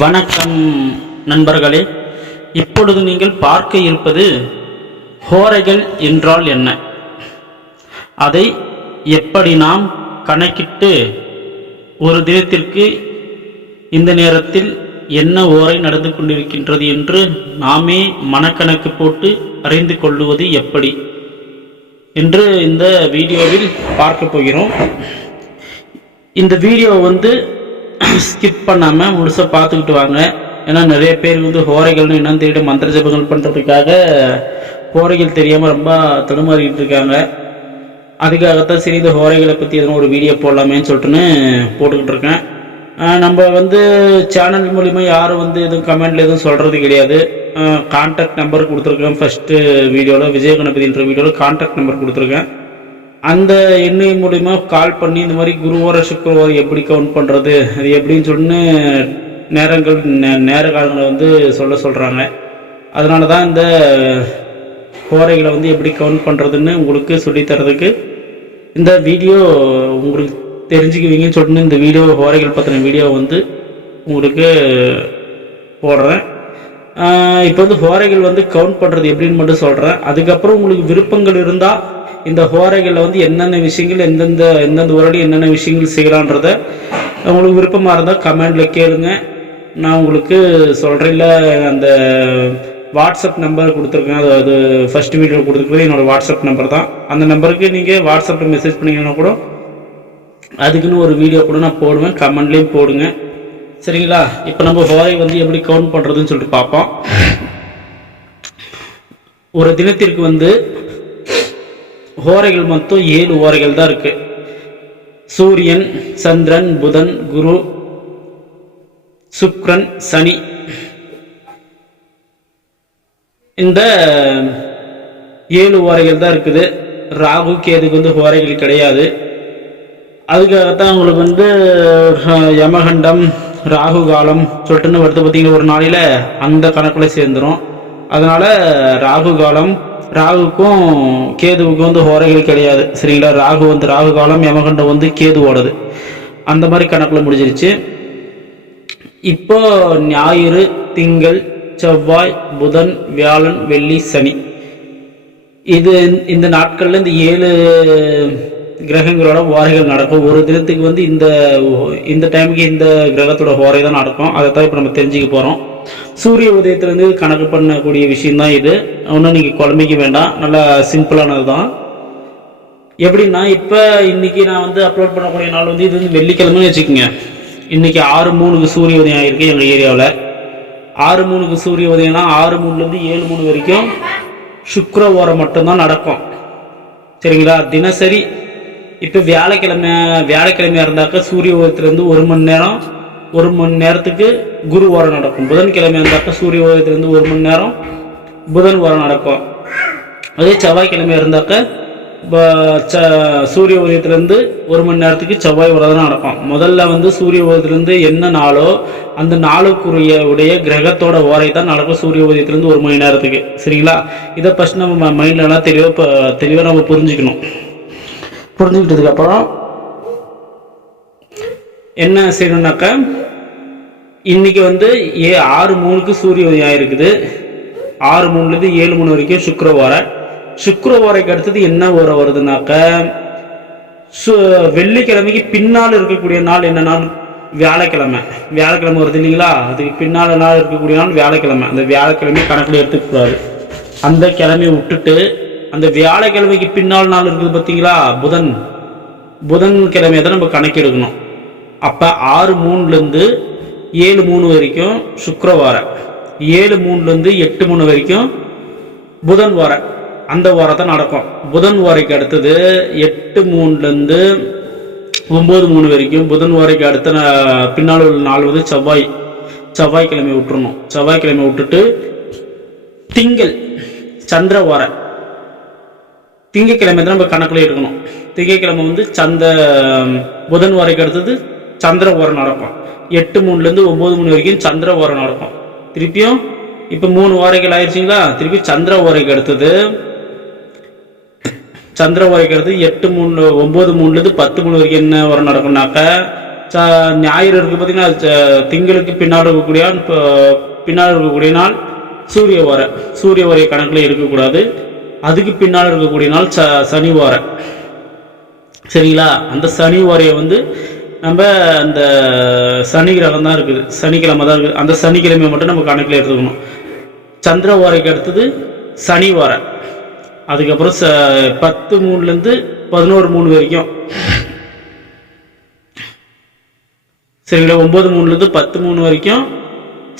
வணக்கம் நண்பர்களே. இப்பொழுது நீங்கள் பார்க்க இருப்பது ஹோரைகள் என்றால் என்ன, அதை எப்படி நாம் கணக்கிட்டு ஒரு தினத்திற்கு இந்த நேரத்தில் என்ன ஓரை நடந்து கொண்டிருக்கின்றது என்று நாமே மனக்கணக்கு போட்டு அறிந்து கொள்ளுவது எப்படி என்று இந்த வீடியோவில் பார்க்க போகிறோம். இந்த வீடியோ ஸ்கிப் பண்ணாமல் முழுசாக பார்த்துக்கிட்டு வாங்க. ஏன்னா நிறைய பேர் ஹோரைகள்னு என்னன்னு தெரியும் மந்திர ஜபங்கள் பண்ணுறதுக்காக ஹோரைகள் தெரியாமல் ரொம்ப தடுமாறிக்கிட்டு இருக்காங்க. அதுக்காகத்தான் சரி இந்த ஹோரைகளை பற்றி எதனா ஒரு வீடியோ போடலாமேன்னு சொல்லிட்டுன்னு போட்டுக்கிட்டு இருக்கேன். நம்ம சேனல் மூலிமா யாரும் எதுவும் கமெண்டில் எதுவும் சொல்கிறது கிடையாது. கான்டாக்ட் நம்பர் கொடுத்துருக்கேன். ஃபஸ்ட்டு வீடியோவில் விஜயகணபதின்ற வீடியோவில் கான்டாக்ட் நம்பர் கொடுத்துருக்கேன். அந்த எண்ணை மூலிமா கால் பண்ணி இந்த மாதிரி குருவார சுக்கரவாரம் எப்படி கவுண்ட் பண்ணுறது, அது எப்படின்னு சொல்லி நேர காலங்களை சொல்கிறாங்க. அதனால தான் இந்த ஹோரைகளை எப்படி கவுண்ட் பண்ணுறதுன்னு உங்களுக்கு சொல்லித்தரதுக்கு இந்த வீடியோ உங்களுக்கு தெரிஞ்சுக்குவீங்கன்னு சொல்லிட்டு இந்த வீடியோ ஹோரைகள் பற்றின வீடியோ உங்களுக்கு போடுறேன். இப்போ ஹோரைகள் கவுண்ட் பண்ணுறது எப்படின்னு மட்டும் சொல்கிறேன். அதுக்கப்புறம் உங்களுக்கு விருப்பங்கள் இருந்தால் இந்த ஹோரைகளில் என்னென்ன விஷயங்கள் எந்தெந்த வருடி என்னென்ன விஷயங்கள் செய்யலான்றத உங்களுக்கு விருப்பமாக இருந்தால் கமெண்டில் கேளுங்க, நான் உங்களுக்கு சொல்கிறேன். இல்லை அந்த வாட்ஸ்அப் நம்பர் கொடுத்துருக்கேன், அது ஃபஸ்ட் வீடியோ கொடுத்துருக்குறது என்னோடய வாட்ஸ்அப் நம்பர் தான். அந்த நம்பருக்கு நீங்கள் வாட்ஸ்அப்பில் மெசேஜ் பண்ணிங்கன்னா கூட அதுக்குன்னு ஒரு வீடியோ கூட நான் போடுவேன், கமெண்ட்லேயும் போடுங்க. சரிங்களா? இப்போ நம்ம ஹோரை எப்படி கவுண்ட் பண்ணுறதுன்னு சொல்லிட்டு பார்ப்போம். ஒரு தினத்திற்கு ஹோரைகள் மொத்தம் 7 ஓரைகள் தான் இருக்கு. சூரியன், சந்திரன், புதன், குரு, சுக்கிரன், சனி, இந்த 7 ஓரைகள் தான் இருக்குது. ராகு கேதுக்கு ஹோரைகள் கிடையாது. அதுக்காகத்தான் உங்களுக்கு யமகண்டம், ராகு காலம் சொல்லிட்டுன்னு வருது பார்த்தீங்கன்னா ஒரு நாளையில் அந்த கணக்கில் சேர்ந்துடும். அதனால ராகு காலம், ராகுக்கும் கேதுவுக்கும் ஹோரைகள் கிடையாது. சரிங்களா? ராகு காலம், யமகண்டம் கேதுவோடது. அந்த மாதிரி கணக்கில் முடிஞ்சிருச்சு. இப்போ ஞாயிறு, திங்கள், செவ்வாய், புதன், வியாழன், வெள்ளி, சனி, இந்த நாட்களில் இந்த 7 கிரகங்களோட ஹோரைகள் நடக்கும். ஒரு தினத்துக்கு இந்த டைமுக்கு இந்த கிரகத்தோட ஹோரை தான் நடக்கும். அதை தான் இப்போ நம்ம தெரிஞ்சுக்க போகிறோம். சூரிய உதயத்திலேருந்து கணக்கு பண்ணக்கூடிய விஷயம்தான் இது. ஒன்றும் நீங்கள் குழம்பிக்க வேண்டாம், நல்லா சிம்பிளானது தான். எப்படின்னா இப்போ இன்றைக்கி நான் அப்லோட் பண்ணக்கூடிய நாள் இது வெள்ளிக்கிழமைன்னு வச்சுக்கோங்க. இன்றைக்கி 6:03க்கு சூரிய உதயம் ஆகிருக்கு எங்கள் ஏரியாவில். 6:03க்கு சூரிய உதயம்னா 6:03லேருந்து 7:03 வரைக்கும் சுக்கிர ஓரம் மட்டும்தான் நடக்கும். சரிங்களா? தினசரி இப்போ வியாழக்கிழமையாக இருந்தாக்கா சூரிய உதயத்திலேருந்து 1 மணி நேரத்துக்கு குரு ஓரம் நடக்கும். புதன்கிழமை இருந்தாக்கா சூரிய உதயத்திலேருந்து 1 மணி நேரம் புதன் ஓரம் நடக்கும். அதே செவ்வாய்க்கிழமை இருந்தாக்க சூரிய உதயத்திலேருந்து 1 மணி நேரத்துக்கு செவ்வாய் ஓரம் தான் நடக்கும். முதல்ல சூரிய உதயத்திலேருந்து என்ன நாளோ அந்த நாளுக்குரிய கிரகத்தோட ஓரை தான் நடக்கும் சூரிய உதயத்திலேருந்து 1 மணி நேரத்துக்கு. சரிங்களா? இதை ஃபஸ்ட் நம்ம மைண்ட்லாம் தெளிவாக நம்ம புரிஞ்சுக்கணும். புரிஞ்சுக்கிட்டதுக்கப்புறம் என்ன செய்யணும்னாக்கா, இன்னைக்கு 6:03க்கு சூரிய உதயம் ஆயிருக்குது. 6:03லேருந்து 7:03 வரைக்கும் சுக்கிர ஓரைக்கு அடுத்தது என்ன ஓரை வருதுனாக்கா, வெள்ளிக்கிழமைக்கு பின்னால் இருக்கக்கூடிய நாள் என்ன நாள்? வியாழக்கிழமை வருது இல்லைங்களா? அதுக்கு பின்னால் நாள் இருக்கக்கூடிய நாள் வியாழக்கிழமை. அந்த வியாழக்கிழமை கணக்கில் எடுத்துக்கூடாது. அந்த கிழமையை விட்டுட்டு அந்த வியாழக்கிழமைக்கு பின்னால் நாள் இருக்குது பார்த்தீங்களா, புதன் கிழமையை தான் நம்ம கணக்கெடுக்கணும். அப்போ 6:03லேருந்து 7:03 வரைக்கும் சுக்கிரவாரம், 7:03லேருந்து 8:03 வரைக்கும் புதன் வாரம். அந்த வாரத்தை நடக்கும். புதன் வாரைக்கு அடுத்தது 8:03லேருந்து 9:03 வரைக்கும் புதன் வாரைக்கு அடுத்த பின்னால் உள்ள நாள் செவ்வாய்க்கிழமை விட்டுறணும். செவ்வாய்க்கிழமை விட்டுட்டு திங்கள் சந்திர வாரம், திங்கக்கிழமை தான் நம்ம கணக்கில் எடுக்கணும். திங்கக்கிழமை புதன் வாரைக்கு அடுத்தது சந்திர ஓரம் நடக்கும். 8:03லேருந்து 9:03 வரைக்கும் சந்திர ஓரம் நடக்கும். திருப்பியும் இப்போ 3 வாரைகள் ஆயிடுச்சிங்களா? திருப்பி சந்திர ஓரைக்கு அடுத்தது 8:03 9:03லேருந்து 10:03 வரைக்கும் என்ன ஓரம் நடக்கும்னாக்கா ஞாயிறு இருக்குது பார்த்தீங்கன்னா, திங்களுக்கு பின்னால் இருக்கக்கூடிய நாள் சூரிய வார கணக்கில் இருக்கக்கூடாது. அதுக்கு பின்னால் இருக்கக்கூடிய நாள் சனி வார. சரிங்களா? அந்த சனி வாரையை வந்து நம்ம அந்த சனி கிரகம் தான் இருக்குது, சனிக்கிழமை தான் இருக்குது. அந்த சனிக்கிழமையை மட்டும் நம்ம கணக்கில் எடுத்துக்கணும். சந்திர வாரைக்கு அடுத்தது சனி வார. அதுக்கப்புறம் 10:03 11:03 வரைக்கும். சரிங்களா? 9:03 10:03 வரைக்கும்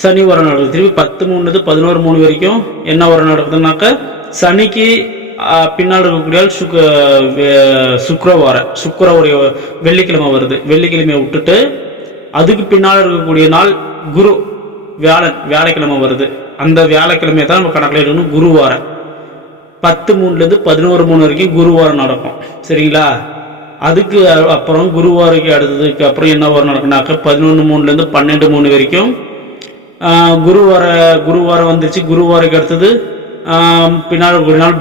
சனி வாரம் நடக்குது. திருப்பி 10:03 11:03 வரைக்கும் என்ன வாரம் நடக்குதுன்னாக்க சனிக்கு பின்னால் இருக்கக்கூடிய சுக்கிரவார வெள்ளிக்கிழமை வருது. வெள்ளிக்கிழமையை விட்டுட்டு அதுக்கு பின்னால் இருக்கக்கூடிய நாள் குரு வியாழக்கிழமை வருது. அந்த வியாழக்கிழமையை தான் நம்ம கணக்கில் எடுக்கணும். குருவார 10:03 11:03 வரைக்கும் குருவாரம் நடக்கும். சரிங்களா? அதுக்கு அப்புறம் குருவாருக்கு அடுத்ததுக்கு அப்புறம் என்ன வாரம் நடக்குனாக்க 11:03 12:03 வரைக்கும் குருவாரம் வந்துருச்சு. குருவாருக்கு அடுத்தது பின்னால் இருக்கக்கூடிய நாள்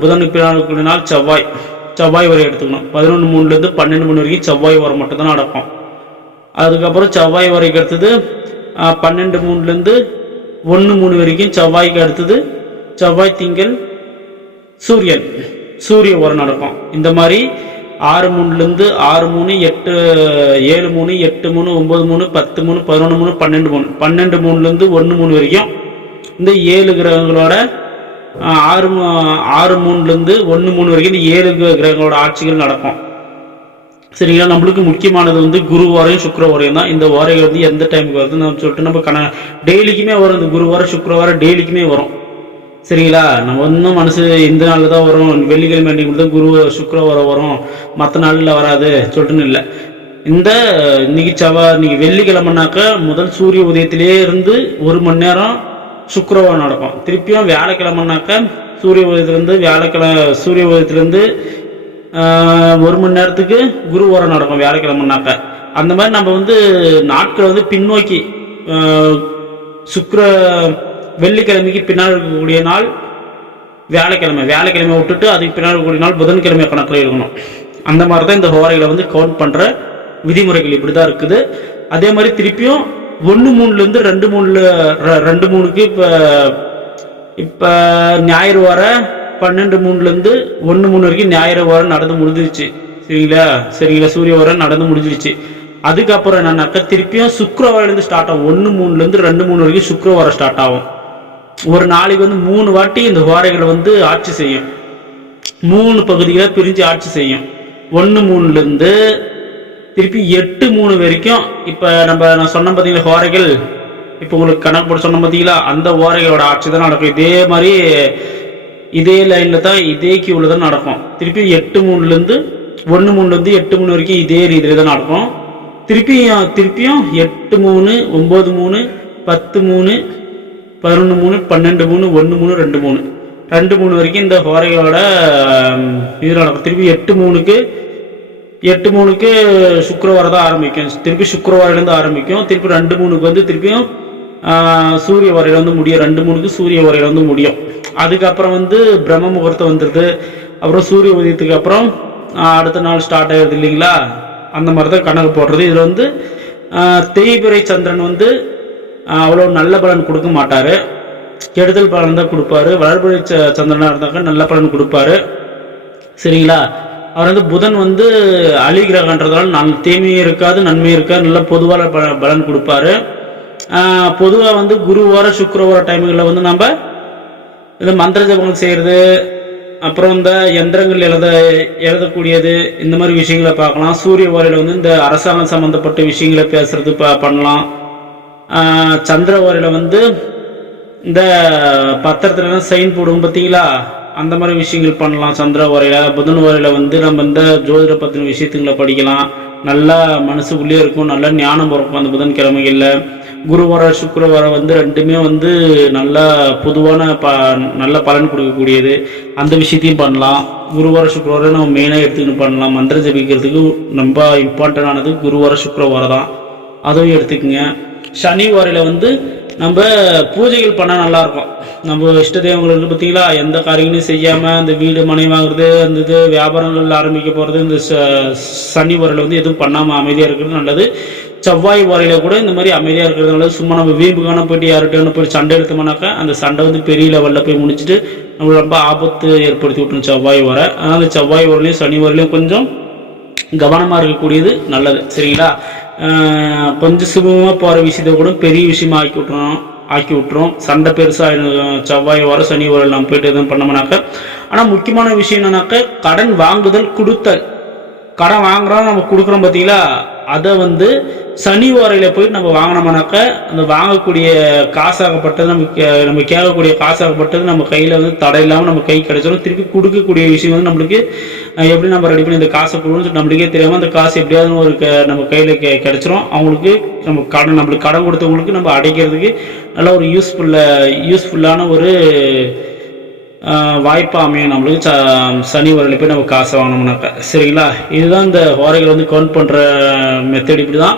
புதனுக்கு பின்னால் இருக்கக்கூடிய நாள் செவ்வாய் வரை எடுத்துக்கணும். 11:03 12:03 வரைக்கும் செவ்வாய் வாரம் மட்டும்தான் நடக்கும். அதுக்கப்புறம் செவ்வாய் வரைக்கும் அடுத்தது 12:03 1:03 வரைக்கும் செவ்வாய்க்கு அடுத்தது செவ்வாய் திங்கள் சூரிய வாரம் நடக்கும். இந்த மாதிரி 6:03 6:03 8 7:03 8:03 9:03 10:03 11:03 12:03 1:03 வரைக்கும் இந்த 7 கிரகங்களோட 6:03 1:03 வரைக்கும் இந்த 7 கிரகங்களோட ஆட்சிகள் நடக்கும். சரிங்களா? நம்மளுக்கு முக்கியமானது வந்து குருவாரையும் சுக்கிரவாரையும் தான். இந்த வாரைகள் வந்து எந்த டைமுக்கு வருதுன்னு சொல்லிட்டு நம்ம டெய்லிக்குமே வரும். இந்த குருவாரம் சுக்கிரவாரம் டெய்லிக்குமே வரும். சரிங்களா? நம்ம ஒன்றும் மனசு இந்த நாளில் தான் வரும், வெள்ளிக்கிழமை அன்றைக்கி தான் சுக்கிரவாரம் வரும், மற்ற நாளில் வராது சொல்லிட்டுன்னு இல்லை. இன்னைக்கு வெள்ளிக்கிழமைனாக்க முதல் சூரிய உதயத்திலே இருந்து 1 மணி நேரம் சுக்கிரவாரம் நடக்கும். திருப்பியும் வியாழக்கிழமைனாக்க சூரிய உதயத்திலேருந்து 1 மணி நேரத்துக்கு குருவாரம் நடக்கும் வியாழக்கிழமைனாக்க. அந்த மாதிரி நம்ம வந்து நாட்களை வந்து பின்னோக்கி வெள்ளிக்கிழமைக்கு பின்னால் இருக்கக்கூடிய நாள் வியாழக்கிழமை விட்டுட்டு அதுக்கு பின்னால் இருக்கக்கூடிய நாள் புதன்கிழமை கணக்கில் இருக்கணும். அந்த மாதிரி தான் இந்த ஹோரைகளை வந்து கவுண்ட் பண்ணுற விதிமுறைகள் இப்படி தான் இருக்குது. அதே மாதிரி திருப்பியும் 1:03 2:03க்கு இப்போ ஞாயிறு வார 12:03 1:03 வரைக்கும் ஞாயிறு வாரம் நடந்து முடிஞ்சிருச்சு. சரிங்களா? சூரிய வாரம் நடந்து முடிஞ்சிருச்சு. அதுக்கப்புறம் என்னன்னாக்கா திருப்பியும் சுக்கிரவாரிலேருந்து ஸ்டார்ட் ஆகும். 1:03 2:03 வரைக்கும் சுக்கிரவாரம் ஸ்டார்ட் ஆகும். ஒரு நாளைக்கு வந்து 3 வாட்டி இந்த ஹோரைகளை வந்து ஆட்சி செய்யும். 3 பகுதிகளை பிரிஞ்சு ஆட்சி செய்யும். 1:03 திருப்பி 8:03 வரைக்கும். இப்போ நான் சொன்ன பார்த்தீங்களா ஹோரைகள், இப்போ உங்களுக்கு கணக்கு போட்டு சொன்ன பார்த்தீங்களா, அந்த ஹோரைகளோட ஆட்சி தான் நடக்கும். இதே மாதிரி இதே லைனில் தான் இதே கியூவில் தான் நடக்கும். திருப்பி 8:03 1:03 8:03 வரைக்கும் இதே ரீதியில் தான் நடக்கும். திருப்பியும் 8:03 9:03 10:03 11:03 12:03 1:03 2:03 வரைக்கும் இந்த ஹோரைகளோட இது நடக்கும். திருப்பி 8:03க்கு சுக்கிரவாரம் தான் ஆரம்பிக்கும். திருப்பி சுக்கிரவாரிலேருந்து ஆரம்பிக்கும். திருப்பி 2:03க்கு வந்து திருப்பியும் சூரிய வரையில் வந்து முடியும். 2:03க்கு சூரிய வரையில் வந்து முடியும். அதுக்கப்புறம் வந்து பிரம்ம முகூர்த்தம் வந்துடுது. அப்புறம் சூரிய உதயத்துக்கு அப்புறம் அடுத்த நாள் ஸ்டார்ட் ஆகிடுது இல்லைங்களா? அந்த மாதிரி தான் கணக்கு போடுறது. இதில் வந்து தேய்பிறை சந்திரன் வந்து அவ்வளோ நல்ல பலன் கொடுக்க மாட்டார், கெடுதல் பலன் தான் கொடுப்பாரு. வளர்பிறை சந்திரனாக இருந்தாக்க நல்ல பலன் கொடுப்பாரு. சரிங்களா? அவர் வந்து புதன் வந்து அலி கிரகன்றதால தீமையும் இருக்காது நன்மையும் இருக்காது, நல்ல பொதுவான பலன் கொடுப்பாரு. பொதுவாக வந்து குருவார சுக்கிரவார டைமுகளில் வந்து நம்ம இந்த மந்திர ஜபங்கள் செய்கிறது, அப்புறம் இந்த யந்திரங்கள் எழுதக்கூடியது, இந்த மாதிரி விஷயங்களை பார்க்கலாம். சூரிய வாரையில் வந்து இந்த அரசாங்கம் சம்மந்தப்பட்ட விஷயங்களை பேசுறது பண்ணலாம். சந்திர வாரையில் வந்து இந்த பத்திரத்துல சைன் போடுவோம் பார்த்தீங்களா, அந்த மாதிரி விஷயங்கள் பண்ணலாம் சந்திர வாரையில். புதன் வாரையில் வந்து நம்ம இந்த ஜோதிட பற்றின விஷயத்துங்களை படிக்கலாம். நல்லா மனசுக்குள்ளே இருக்கும், நல்லா ஞானம் பிறக்கும் அந்த புதன்கிழமைகளில். குருவார சுக்கிரவாரம் வந்து ரெண்டுமே வந்து நல்லா பொதுவான நல்ல பலன் கொடுக்கக்கூடியது, அந்த விஷயத்தையும் பண்ணலாம். குருவார சுக்கிரவாரம் நம்ம மெயினாக எடுத்துக்கிட்டு பண்ணலாம். மந்திரம் ஜபிக்கிறதுக்கு ரொம்ப இம்பார்ட்டண்டானது குருவார சுக்கிரவாரம் தான், அதையும் எடுத்துக்கோங்க. சனி வாரையில் வந்து நம்ம பூஜைகள் பண்ணால் நல்லாயிருக்கும். நம்ம இஷ்ட தெய்வங்களுக்கு பார்த்தீங்களா, எந்த காரியங்களும் செய்யாமல் இந்த வீடு மனை வாங்குறது, அந்த இது வியாபாரங்கள் ஆரம்பிக்க போகிறது, இந்த சனி வரையில் வந்து எதுவும் பண்ணாமல் அமைதியாக இருக்கிறது நல்லது. செவ்வாய் வரையில் கூட இந்த மாதிரி அமைதியாக இருக்கிறது நல்லது. சும்மா நம்ம வீம்புக்கான போயிட்டு யார்கிட்ட போய் சண்டை எடுத்தோம்னாக்கா அந்த சண்டை வந்து பெரிய லெவலில் போய் முடிச்சுட்டு நம்ம ரொம்ப ஆபத்து ஏற்படுத்தி விட்டுரும் செவ்வாய் வரை. அதனால் செவ்வாய் வரையிலையும் சனி வரையிலையும் கொஞ்சம் கவனமாக இருக்கக்கூடியது நல்லது. சரிங்களா? கொஞ்சம் சுகமாக போகிற விஷயத்த கூட பெரிய விஷயமா ஆக்கி விட்டுரும். சண்டை பெருசாக செவ்வாய் வர சனி வர நம்ம போயிட்டு எதுவும் பண்ணோம்னாக்க. ஆனால் முக்கியமான விஷயம் என்னன்னாக்க, கடன் வாங்குதல் கொடுத்தல். கடன் வாங்குறோம் நம்ம கொடுக்குறோம் பார்த்தீங்களா, அதை வந்து சனி ஓரையில் போயிட்டு நம்ம வாங்கினோம்னாக்க அந்த வாங்கக்கூடிய காசாகப்பட்டது நம்ம கேட்கக்கூடிய காசாகப்பட்டது நம்ம கையில் வந்து தடை இல்லாமல் நம்ம கை கிடைச்சிடும். திருப்பி கொடுக்கக்கூடிய விஷயம் வந்து நம்மளுக்கு எப்படி நம்ம ரெடி பண்ணி இந்த காசை கொடுக்கணும்னு நம்மளுக்கே தெரியாமல் அந்த காசு எப்படியாவது ஒரு நம்ம கையில் கிடைச்சிரும். அவங்களுக்கு நம்மளுக்கு கடன் கொடுத்தவங்களுக்கு நம்ம அடைக்கிறதுக்கு நல்ல ஒரு யூஸ்ஃபுல்லான ஒரு வாய்ப்பாக அமையும் நம்மளுக்கு சனி வரையில் போய் நம்ம காசை வாங்கினோம்னாக்கா. சரிங்களா? இதுதான் இந்த ஹோரைகள் வந்து கவுண்ட் பண்ணுற மெத்தட். இப்படி தான்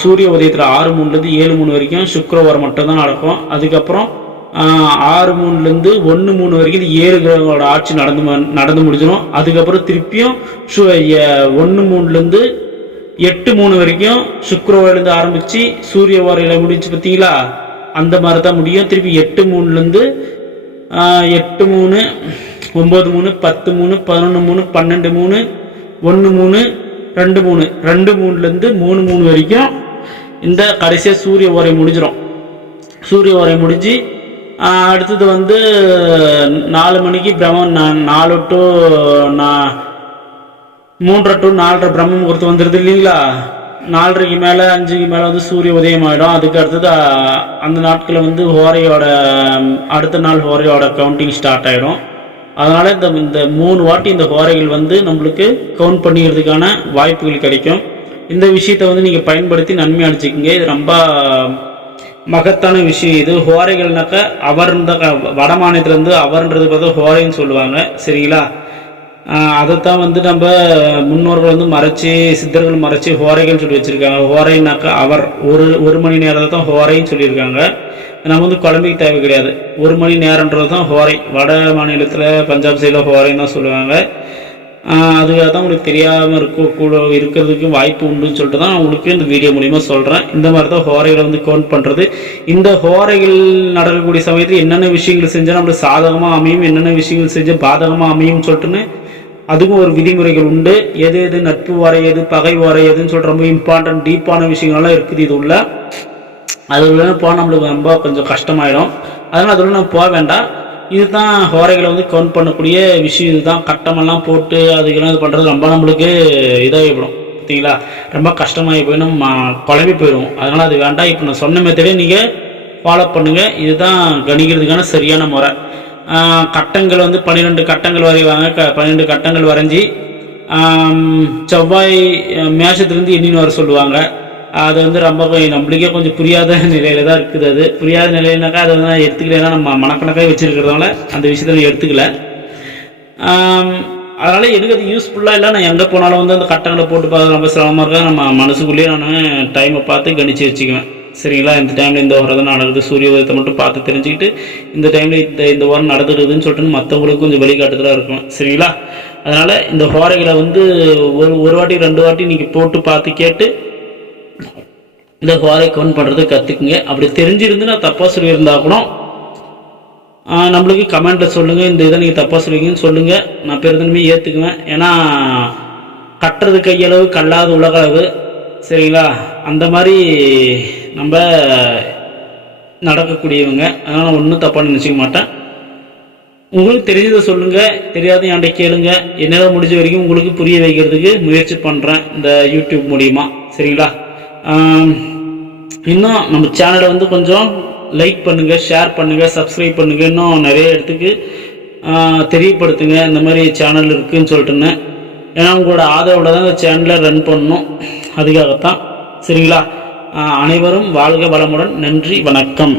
சூரிய உதயத்தில் 6:03 7:03 வரைக்கும் சுக்கிரவாரம் மட்டும்தான் நடக்கும். அதுக்கப்புறம் 6:03 1:03 வரைக்கும் இந்த 7 கிரகங்களோட ஆட்சி நடந்து முடிஞ்சிடும். அதுக்கப்புறம் திருப்பியும் 1:03 8:03 வரைக்கும் சுக்கிரவாரிலேருந்து ஆரம்பித்து சூரிய வாரையில் முடிஞ்சு பார்த்தீங்களா, அந்த மாதிரி தான் முடியும். திருப்பி 8:03 8:03 9:03 10:03 11:03 12:03 1:03 2:03 2:03 3:03 வரைக்கும் இந்த கடைசியாக சூரிய ஓரை முடிஞ்சிடும். சூரிய ஓரை முடிஞ்சு அடுத்தது வந்து 4 மணிக்கு பிரம்மம் 4 to 3:30 to 4:30 பிரம்ம முகூர்த்தம் வந்துடுது இல்லைங்களா. 4:30 மேலே 5க்கு மேலே வந்து சூரிய உதயம் ஆகிடும். அதுக்கு அடுத்தது அந்த நாட்களில் வந்து அடுத்த நாள் ஹோரையோட கவுண்டிங் ஸ்டார்ட் ஆகிடும். அதனால் இந்த 3 வாட்டி இந்த ஹோரைகள் வந்து நம்மளுக்கு கவுண்ட் பண்ணிக்கிறதுக்கான வாய்ப்புகள் கிடைக்கும். இந்த விஷயத்தை வந்து நீங்கள் பயன்படுத்தி நன்மை அடிச்சுக்கிங்க. இது ரொம்ப மகத்தான விஷயம். இது ஹோரைகள்னாக்கா வட மாநிலத்திலேருந்து அவர்ன்றது பார்த்தா ஹோரைன்னு சொல்லுவாங்க. சரிங்களா? அதைத்தான் வந்து நம்ம முன்னோர்கள் வந்து மறைச்சி, சித்தர்கள் மறைச்சி ஹோரைகள்னு சொல்லி வச்சுருக்காங்க. ஹோரைனாக்கா ஒரு மணி நேரத்தை தான் ஹோரைன்னு சொல்லியிருக்காங்க. நம்ம வந்து குழம்புக்கு தேவை கிடையாது. 1 மணி நேரன்றது தான் ஹோரை. வட மாநிலத்தில் பஞ்சாப் சைடில் ஹோரைன்னு தான் சொல்லுவாங்க. அதுக்காக தான் உங்களுக்கு தெரியாமல் இருக்கிறதுக்கு வாய்ப்பு உண்டுன்னு சொல்லிட்டு தான் உங்களுக்கு இந்த வீடியோ மூலிமா சொல்கிறேன். இந்த மாதிரி தான் ஹோரைகளை வந்து கவுண்ட் பண்ணுறது. இந்த ஹோரைகள் நடக்கக்கூடிய சமயத்தில் என்னென்ன விஷயங்கள் செஞ்சால் நம்மளுக்கு சாதகமாக அமையும், என்னென்ன விஷயங்கள் செஞ்சால் பாதகமாக அமையும்னு சொல்லிட்டுன்னு அதுக்கும் ஒரு விதிமுறைகள் உண்டு. எது நட்பு வாரை, எது பகை வாரை, எதுன்னு சொல்லிட்டு ரொம்ப இம்பார்ட்டன்ட் டீப்பான விஷயங்கள்லாம் இருக்குது இது உள்ள. அது உள்ள போனால் நம்மளுக்கு ரொம்ப கொஞ்சம் கஷ்டமாயிடும். அதனால் அது உள்ள நம்ம போக வேண்டாம். இதுதான் ஹோரைகளை வந்து கவுண்ட் பண்ணக்கூடிய விஷயம். இதுதான் கட்டமெல்லாம் போட்டு அதுக்கெல்லாம் இது பண்ணுறது ரொம்ப நம்மளுக்கு இதாகிடும் பார்த்தீங்களா, ரொம்ப கஷ்டமாகி போய் நம்ம குழம்பி போயிடுவோம். அதனால் அது வேண்டாம். இப்போ நான் சொன்ன மெத்தடே நீங்கள் ஃபாலோ பண்ணுங்கள். இதுதான் கணிக்கிறதுக்கான சரியான முறை. கட்டங்கள் வந்து 12 கட்டங்கள் வரைவாங்க. 12 கட்டங்கள் வரைஞ்சி செவ்வாய் மேஷத்துலேருந்து எண்ணின்னு வர சொல்லுவாங்க. அது வந்து ரொம்ப நம்மளுக்கே கொஞ்சம் புரியாத நிலையில தான் இருக்குது. அது புரியாத நிலையினாக்கா அதை வந்து நான் எடுத்துக்கலைன்னா நம்ம மனக்கணக்காக வச்சுருக்கிறதுனால அந்த விஷயத்த நான் எடுத்துக்கல. அதனால் எனக்கு அது யூஸ்ஃபுல்லாக இல்லை. நான் எங்கே போனாலும் வந்து அந்த கட்டங்களை போட்டு பார்க்க ரொம்ப சிரமமாக இருக்கா. நம்ம மனசுக்குள்ளேயே நான் டைமை பார்த்து கணிச்சு வச்சுக்குவேன். சரிங்களா? இந்த டைமில் இந்த வாரம் தான் நடக்குது, சூரிய உதயத்தை மட்டும் பார்த்து தெரிஞ்சுக்கிட்டு இந்த டைமில் இந்த வாரம் நடந்துடுதுன்னு சொல்லிட்டு மற்றவங்களுக்கு கொஞ்சம் வழிகாட்டுதலாக இருக்கும். சரிங்களா? அதனால் இந்த ஹோரைகளை வந்து ஒரு வாட்டி 2 வாட்டி நீங்கள் போட்டு பார்த்து கேட்டு இந்த ஹோரை கவுண்ட் பண்ணுறது கற்றுக்குங்க. அப்படி தெரிஞ்சிருந்து நான் தப்பாக சொல்லியிருந்தா கூட நம்மளுக்கு கமெண்ட்டில் சொல்லுங்கள். இந்த இதை நீங்கள் தப்பாக சொல்லுவீங்கன்னு சொல்லுங்கள். நான் பெருந்தன்மையை ஏற்றுக்குவேன். ஏன்னா கட்டுறது கையளவு கல்லாத உலகளவு. சரிங்களா? அந்த மாதிரி நம்ம நடக்கக்கூடியவங்க. அதனால் ஒன்றும் தப்பாக நினச்சிக்க மாட்டேன். உங்களுக்கு தெரிஞ்சதை சொல்லுங்கள், தெரியாத என்கிட்ட கேளுங்க. என்னால் முடிஞ்ச வரைக்கும் உங்களுக்கு புரிய வைக்கிறதுக்கு முயற்சி பண்ணுறேன் இந்த யூடியூப் மூலிமா. சரிங்களா? இன்னும் நம்ம சேனலை வந்து கொஞ்சம் லைக் பண்ணுங்கள், ஷேர் பண்ணுங்கள், சப்ஸ்கிரைப் பண்ணுங்கள். இன்னும் நிறைய இடத்துக்கு தெரியப்படுத்துங்க இந்த மாதிரி சேனல் இருக்குதுன்னு சொல்லிட்டுன்னு. ஏன்னா உங்களோட ஆதரவோட தான் இந்த சேனலை ரன் பண்ணணும். அதுக்காகத்தான். சரிங்களா? அனைவரும் வாழ்க வளமுடன். நன்றி, வணக்கம்.